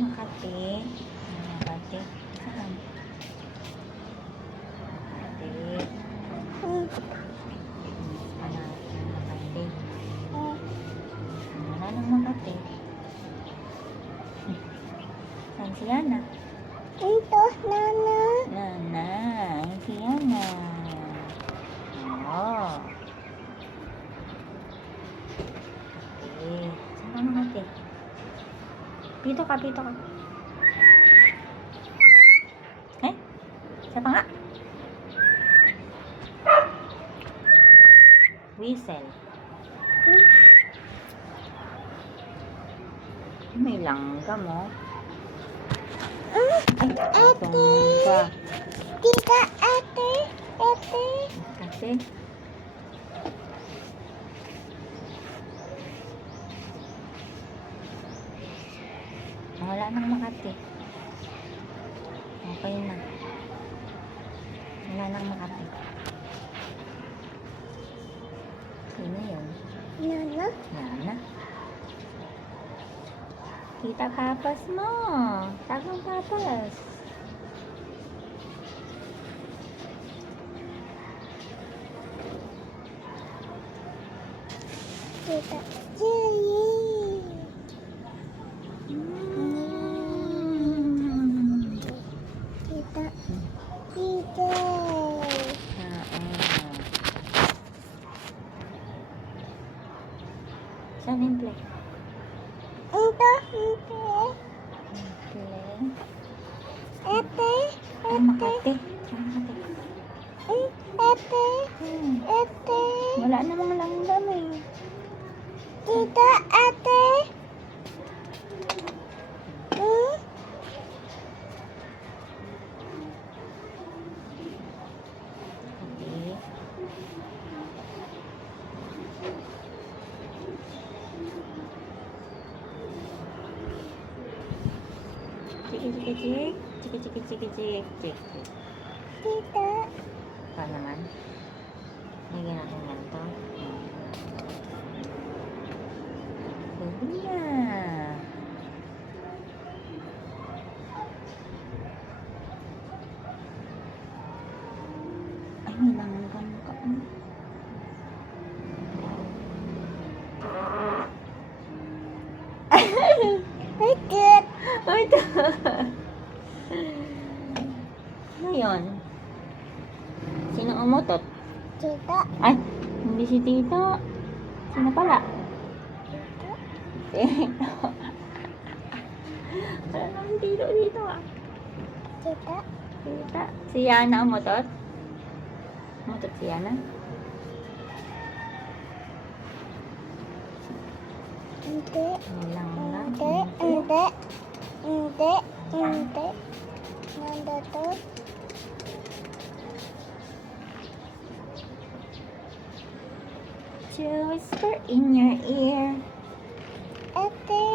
Makati. Makati. Saan? Makati. Makati. Wala nang Makati. Saan si Yana? Ito, Nana. Nana. Si Yana. Oo. Okay. Saan ka Makati? Pito ka, pito ka. Eh? Isa pa nga. Whistle. May langgam mo. Ay, tumba. Tita, ate. Ate. Kasi, wala nang Makati. Okay na. Wala nang Makati. Sino yun? Nana. Yana. Kita papas mo. Tagang papas. Tita, Jelly. Tita, Tita. Saan yung play? Ito, ate. Play. Ate. Ay, Makati. Saan Makati? Ate. Hmm. Ate. Wala namang langgam eh. Tita, ate. Okay. Cik, cik, cik. Cik, cik, cik, cik, cik, cik. Tita. Pa naman. Lagyan natin ganito. Pwede na. Ay, may langgam ka. Ay, good. Ay, ito. Ano yun? Sino umutot? Tita. Ay, hindi si Tito. Sino pala? Tito. Wala naman Tito dito ah. Tita. Tita. Si Yana umutot? Umutot si Yana? Hindi. Walang lang. Hindi. Hindi. Hindi. Hindi. Nandito. To whisper in your ear. Ate.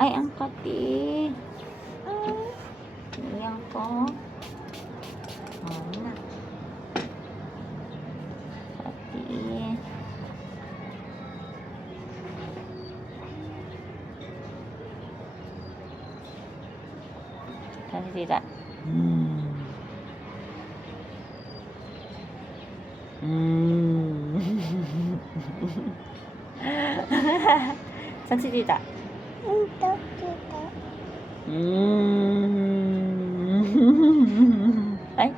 Ay, ang kati. Iyan ko. Oo na. Kati. Saan si Tita? Saan si Tita? Ito, tita. Ay.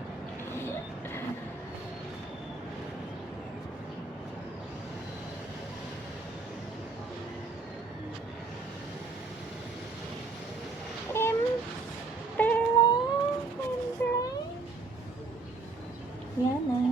Yan na.